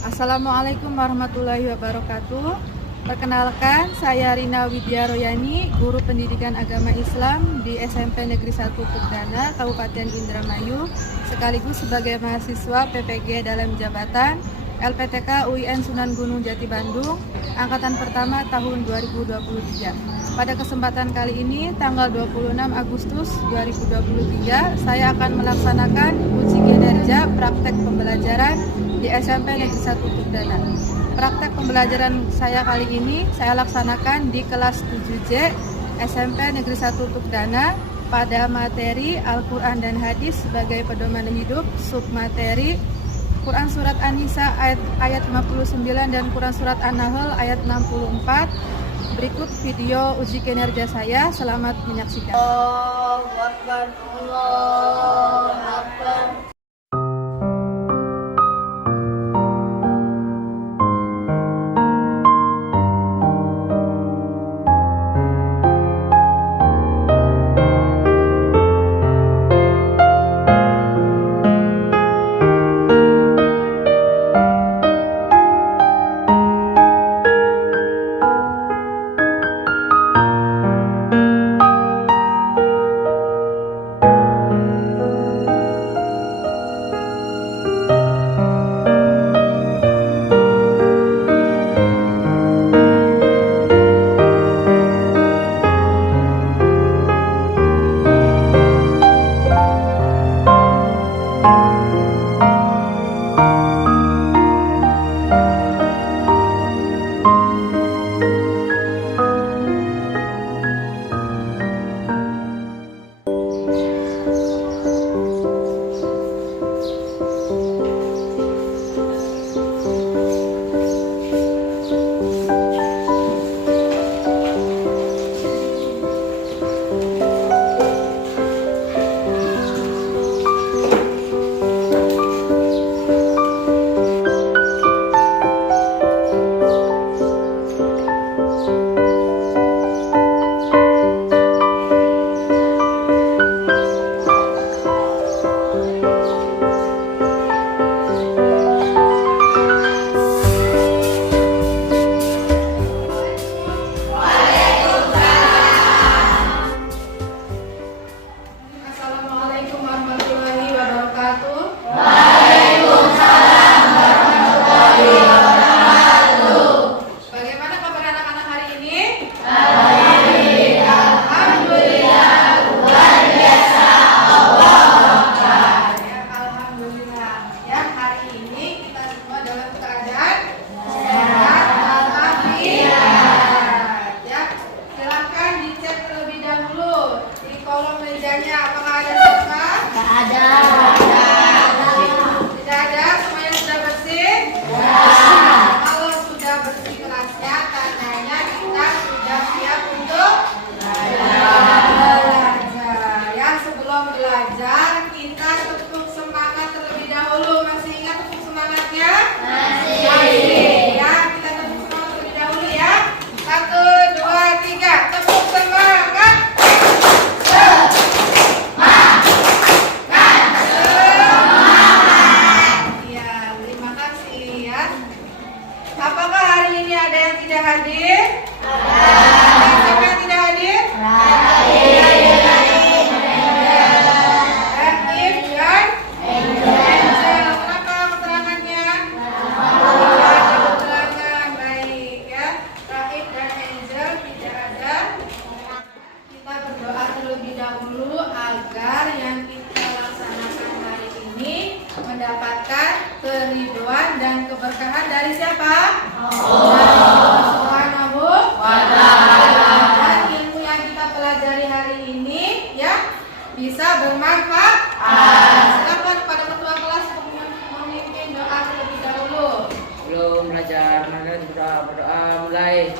Assalamualaikum warahmatullahi wabarakatuh. Perkenalkan, saya Rina Widya Royani, guru pendidikan agama Islam di SMP Negeri 1 Perdana, Kabupaten Indramayu, sekaligus sebagai mahasiswa PPG dalam jabatan LPTK UIN Sunan Gunung Jati Bandung, angkatan pertama tahun 2023. Pada kesempatan kali ini, tanggal 26 Agustus 2023, saya akan melaksanakan uji kinerja praktek pembelajaran di SMP Negeri 1 Perdana. Praktek pembelajaran saya kali ini saya laksanakan di kelas 7J SMP Negeri 1 Perdana pada materi Al-Quran dan Hadis sebagai pedoman hidup, submateri Quran Surat An-Nisa ayat 59 dan Quran Surat An-Nahl ayat 64. Berikut video uji kinerja saya, selamat menyaksikan. Allahu Akbar, Allahu Akbar. Apakah hari ini ada yang tidak hadir? Siapa yang tidak hadir? Raif dan Angel. Kenapa keterangannya? Ada keterangan, baik ya. Raif dan Angel tidak ada. Kita berdoa terlebih dahulu agar yang kita laksanakan hari ini mendapatkan keridhaan dan keberkahan dari siapa? Allah Subhanahu wa Ta'ala. Dan ilmu yang kita pelajari hari ini ya bisa bermanfaat. Silakan pada ketua kelas memimpin doa terlebih dahulu. Belum belajar, maka berdoa mulai.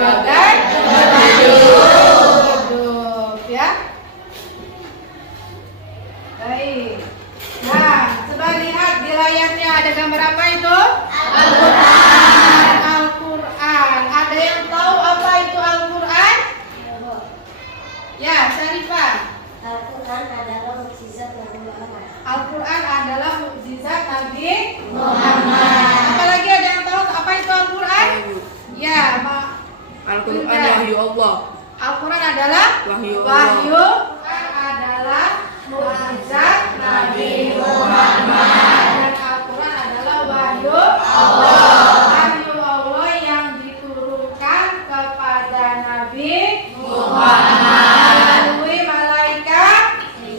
sebagai hidup, ya. Baik. Nah, coba lihat di layarnya ada gambar apa itu? Al-Quran. Al-Quran. Ada yang tahu apa itu Al-Quran? Ya, Syarifah. Al-Quran adalah mukjizat Nabi Muhammad. Al-Quran adalah mukjizat Nabi Muhammad. Apalagi ada yang tahu apa itu Al-Quran? Ya, Al-Quran Bunda. wahyu Allah. Al-Quran adalah Wahyu wahyu. Al-Quran adalah mukjizat Nabi Muhammad. Dan Al-Quran adalah wahyu Allah. Wahyu Allah yang diturunkan kepada Nabi Muhammad melalui malaikat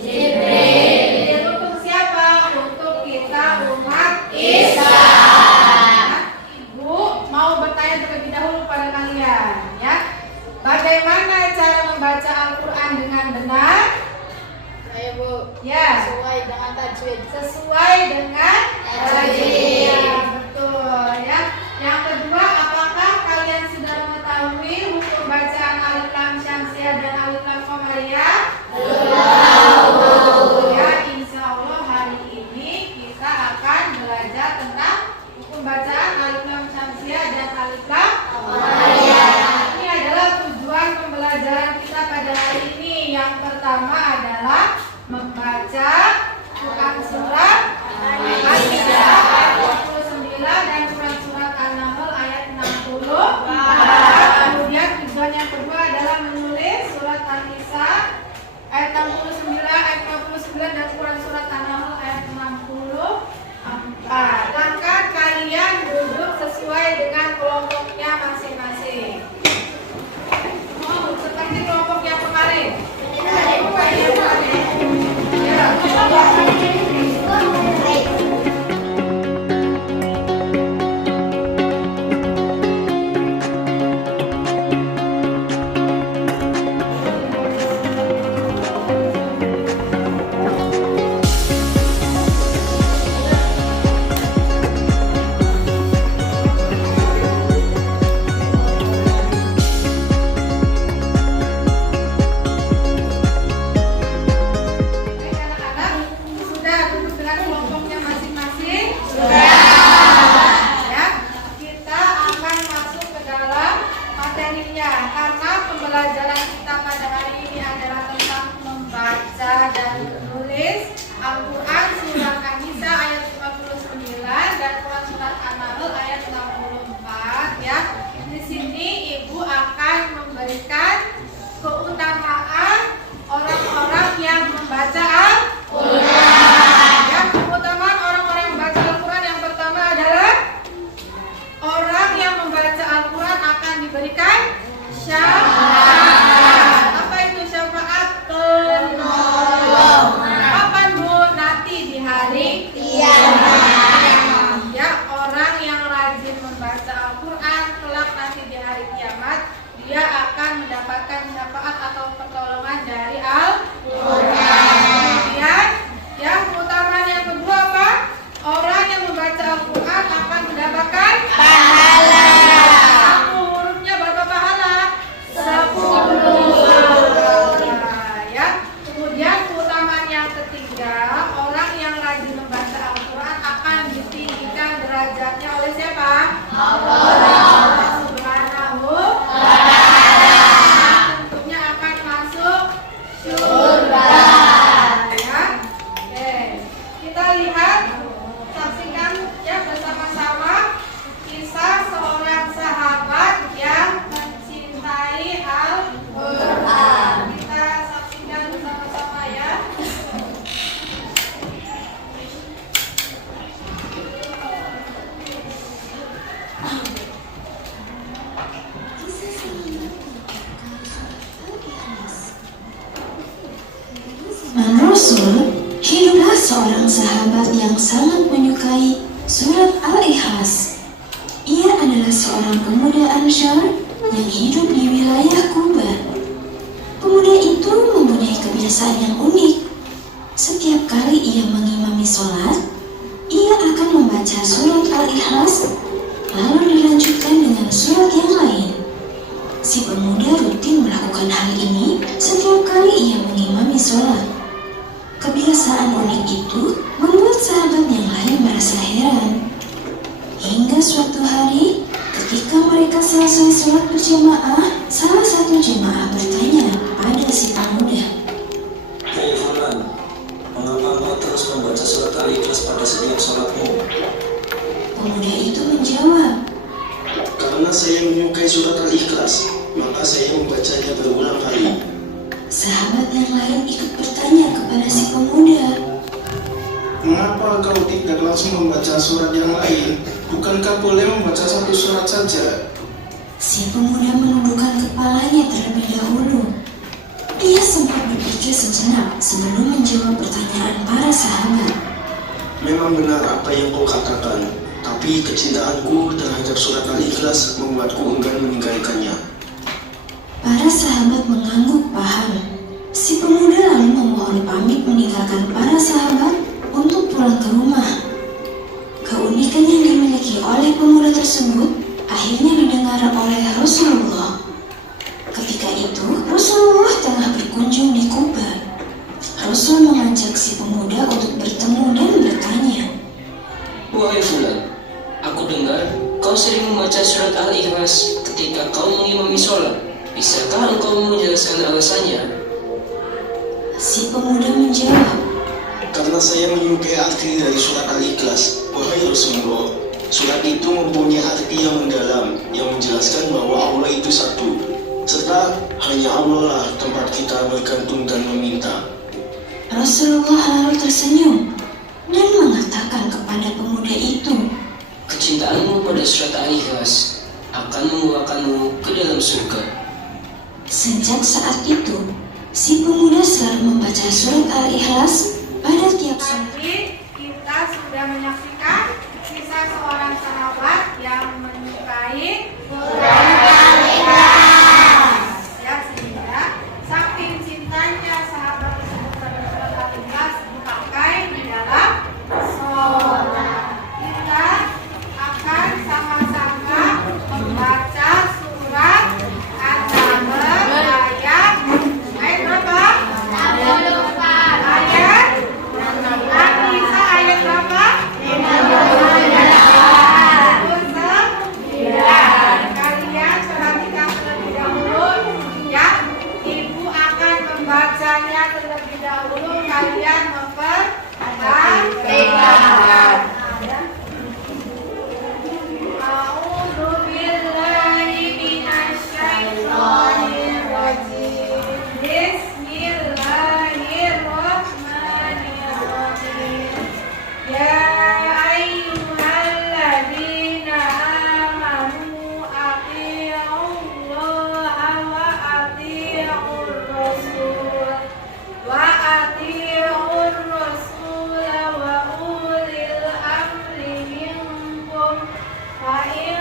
Jibril. Untuk siapa? Untuk kita umat Islam. Ibu mau bertanya terlebih dahulu pada kalian, ya. Bagaimana cara membaca Al-Quran dengan benar? Ayo Bu, Ya, sesuai dengan tajwid. sesuai dengan tajwid. Ya, betul, ya. Yang kedua, apakah kalian sudah mengetahui hukum bacaan alif lam syamsiah dan alif lam qamariyah? Belum. Ya, insya Allah hari ini kita akan belajar tentang hukum bacaan alif lam syamsiah dan alif lam qamariyah. Ini adalah tujuan pembelajaran kita pada hari ini. Yang pertama adalah membaca Quran surat Al-Ma'idah ayat 29 dan surat An-Nahl ayat 60. Kemudian tujuan yang kedua adalah menulis surat An-Nisa ayat 69, ayat 59 dan surat An-Nahl ayat 64. Langkah kalian duduk sesuai dengan kelompoknya masing-masing. Seperti kelompok yang kemarin. Rasul, hiduplah seorang sahabat yang sangat menyukai surat Al-Ikhlas. Ia adalah seorang pemuda Ansar yang hidup di wilayah Kuba. Pemuda itu mempunyai kebiasaan yang unik. Setiap kali ia mengimami sholat, ia akan membaca surat Al-Ikhlas, lalu dilanjutkan dengan surat yang lain. setiap kali ia mengimami sholat. Kebiasaan unik itu membuat sahabat yang lain merasa heran. Hingga suatu hari, ketika mereka selesai sholat berjamaah, salah satu jemaah bertanya pada si pemuda. Hei Fulan, mengapa engkau terus membaca surat Al-Ikhlas pada setiap sholatmu? Pemuda itu menjawab, Karena saya menyukai surat Al-Ikhlas, maka saya membacanya berulang kali. sahabat yang lain ikut bertanya kepada si pemuda. Mengapa kau tidak langsung membaca surat yang lain? Bukankah boleh membaca satu surat saja? Si pemuda menundukkan kepalanya terlebih dahulu. Ia sempat berpikir sejenak sebelum menjawab pertanyaan para sahabat. Memang benar apa yang kau katakan, tapi kecintaanku terhadap surat Al-Ikhlas membuatku enggan meninggalkannya. Para sahabat mengangguk paham. Si pemuda lalu memohon pamit meninggalkan para sahabat untuk pulang ke rumah. Keunikan yang dimiliki oleh pemuda tersebut akhirnya didengar oleh Rasulullah. Ketika itu, Rasulullah tengah berkunjung di Kuba. Rasul mengajak si pemuda untuk bertemu dan bertanya. Wahai Fulan, aku dengar kau sering membaca surat Al-Ikhlas ketika kau mengimami sholat. Bisakah engkau menjelaskan alasannya? Si pemuda menjawab, Karena saya menyukai arti dari surat Al-Ikhlas, wahai Rasulullah, surat itu mempunyai arti yang mendalam, yang menjelaskan bahwa Allah itu satu, serta hanya Allah lah tempat kita bergantung dan meminta. Rasulullah lalu tersenyum dan mengatakan kepada pemuda itu, Kecintaanmu pada surat Al-Ikhlas akan membawakanmu ke dalam surga. Sejak saat itu, si pemuda selalu membaca surat Al-Ikhlas pada tiap sholat. Tadi kita sudah menyaksikan kisah seorang sahabat yang menyukai ya, sehingga saking cintanya sahabat tersebut terhadap surat Al-Ikhlas dipakai di dalam sholat. Kita akan sama-sama membaca surat An-Naml ayat berapa? Ayat An-Nisa ayat berapa? 29. Kalian perhatikan terlebih dahulu ya. Ibu akan membacanya terlebih dahulu. Kalian memperhatikan. A'udzu billahi minasy syaithanir rajim. Bismillahirrahmanirrahim. Ya ayyuhalladzina amanu athi'ullaha wa athi'ur rasul wa athi'ur rasul wa ulil amri minkum fa in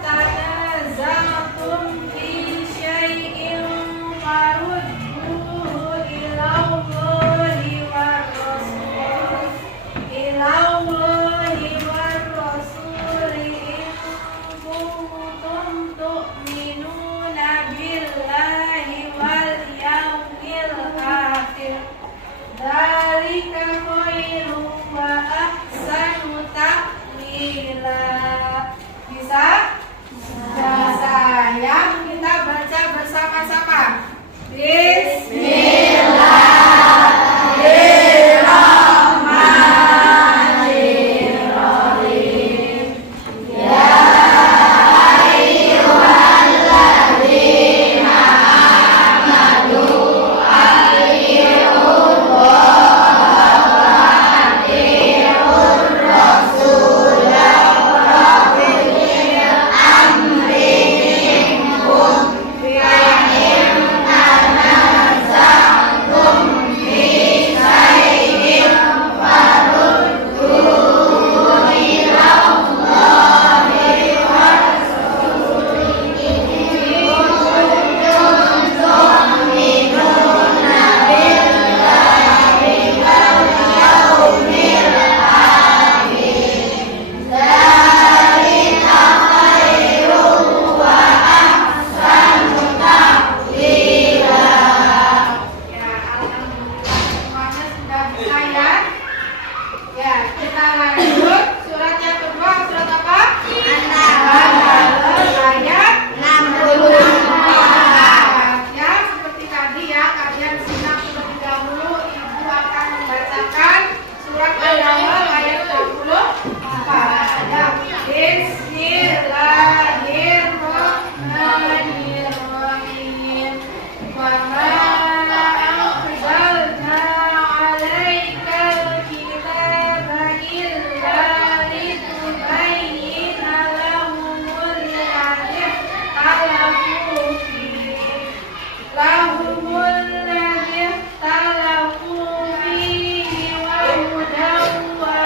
tanaza'tum fi syai'in farudduhu ila Allahi war rasul in kuntum tu'minuna billahi wal yawmil akhir. Dzalika khairun wa ahsanu ta'wila. Bisa? Nah, sayang, kita baca bersama-sama. Bismillahirrahmanirrahim. Ya ayyuhalladzina amanu athi'ullaha wa athi'ur rasul wa ulil amri minkum fa in Surat An-Nahl ayat 64. Bismillahirrahmanirrahim. Wa ma anzalna 'alaikal kitaba illa litubayyina lahumul ladzi ikhtalafu fihi. Lahumul ladzi ikhtalafu fihi wa hudan wa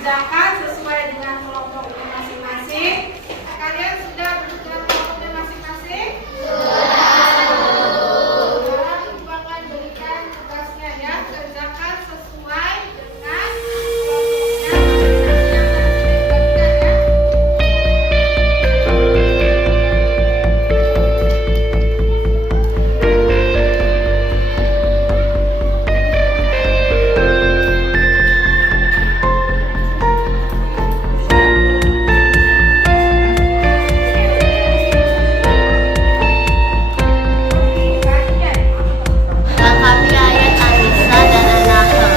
mengerjakan sesuai dengan kelompoknya masing-masing. Kalian sudah mengerjakan kelompoknya masing-masing? Sekarang Ibu akan berikan tugasnya ya, kerjakan sesuai dengan kelompoknya Lengkapi ayat An-Nisa dan An-Nahl.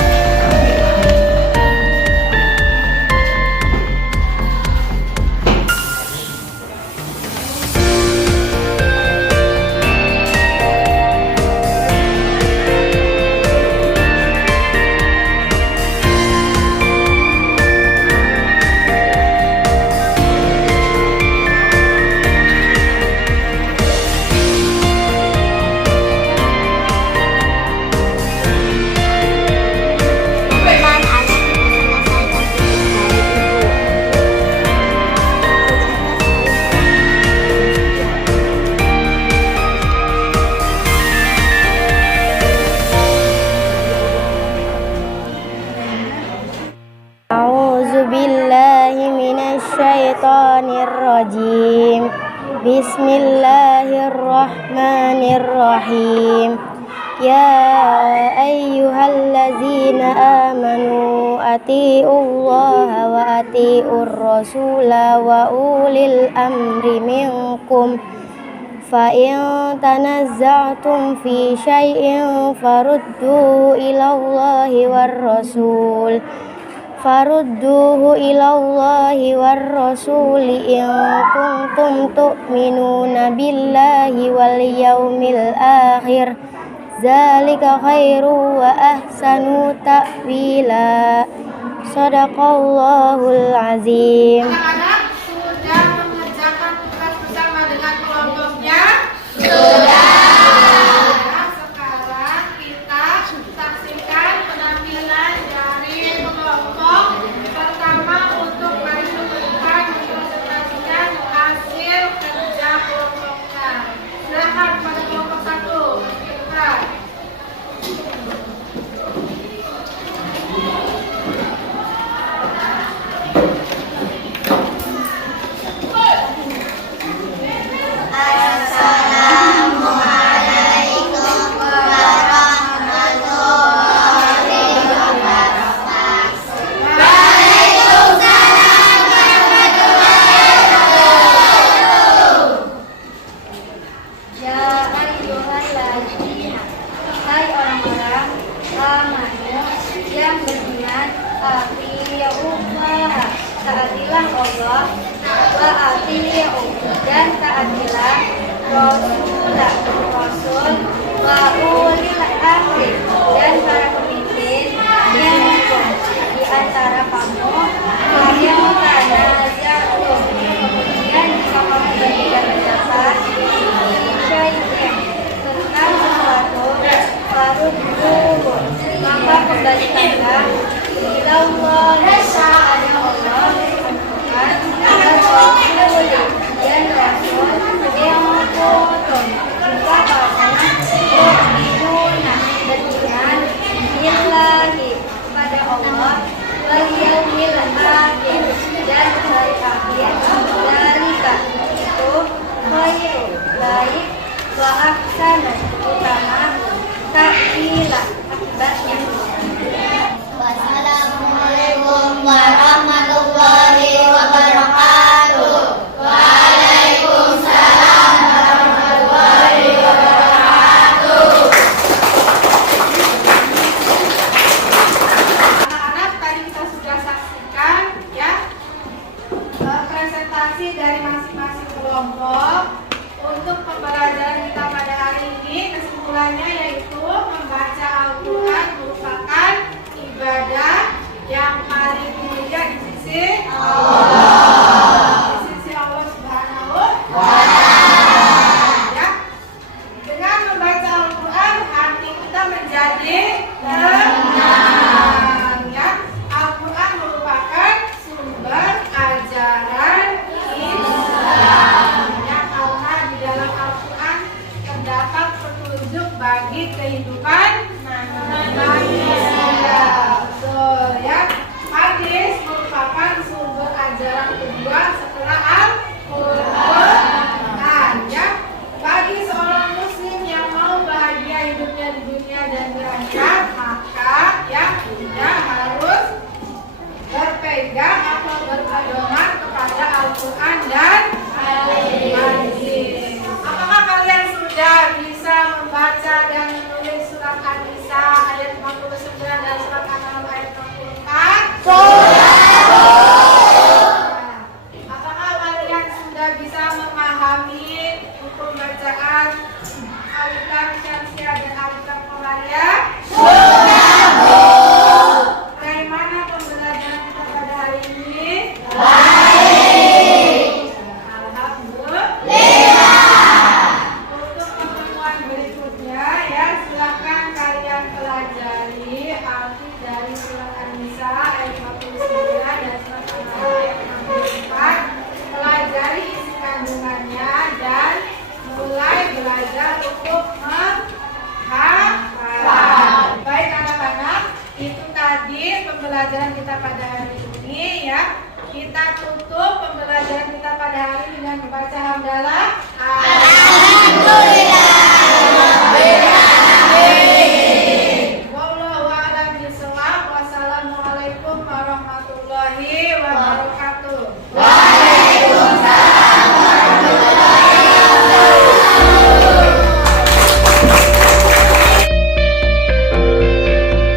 أعوذ بالله من الشيطان الرجيم بسم الله الرحمن الرحيم يا أيها الذين آمنوا أطيعوا الله وأطيعوا الرسول وأولي الأمر منكم فإن تنازعتم في شيء فردوه إلى الله والرسول إن كنتم تؤمنون بالله واليوم الآخر ذلك خير وأحسن تأويلا صدق الله العظيم. Anak-anak sudah mengerjakan tugas bersama dengan kelompoknya? Sudah. Sekarang kita saksikan penampilan dari kelompok pertama untuk menentukan mempresentasikan hasil kerja kelompoknya. Silakan pada kelompok satu. Silakan. Ya ayyuhalladzina, hai orang-orang amanu yang beriman, atii'ullaha, taatilah Allah, wa atii'u, dan taatilah Rasul, wa ulil amri, dan para pemimpin minkum, di antara kamu, yang tanazatum, kemudian jika kamu berbeda pendapat tentang sesuatu, farudduhu, maka kembalikanlah ilallah, kepada Allah, Rasul, dan Rasul, yang kuntum, jika kamu tu'minuna, beriman billahi, kepada Allah, wal yaumil akhir, dan hari akhir, dzalika, itu khairu, baik, wa ahsanu, utama, ta'wila, akibatnya. Wassalamualaikum warahmatullahi wabarakatuh. Waalaikumsalam warahmatullahi wabarakatuh. Anak-anak, tadi kita sudah saksikan ya presentasi dari masing-masing kelompok. Untuk pembelajaran kita pada hari ini kesimpulannya yaitu membaca Al-Quran berupa pembelajaran kita pada hari ini ya. Kita tutup pembelajaran kita pada hari ini dengan membaca hamdalah. Alhamdulillah.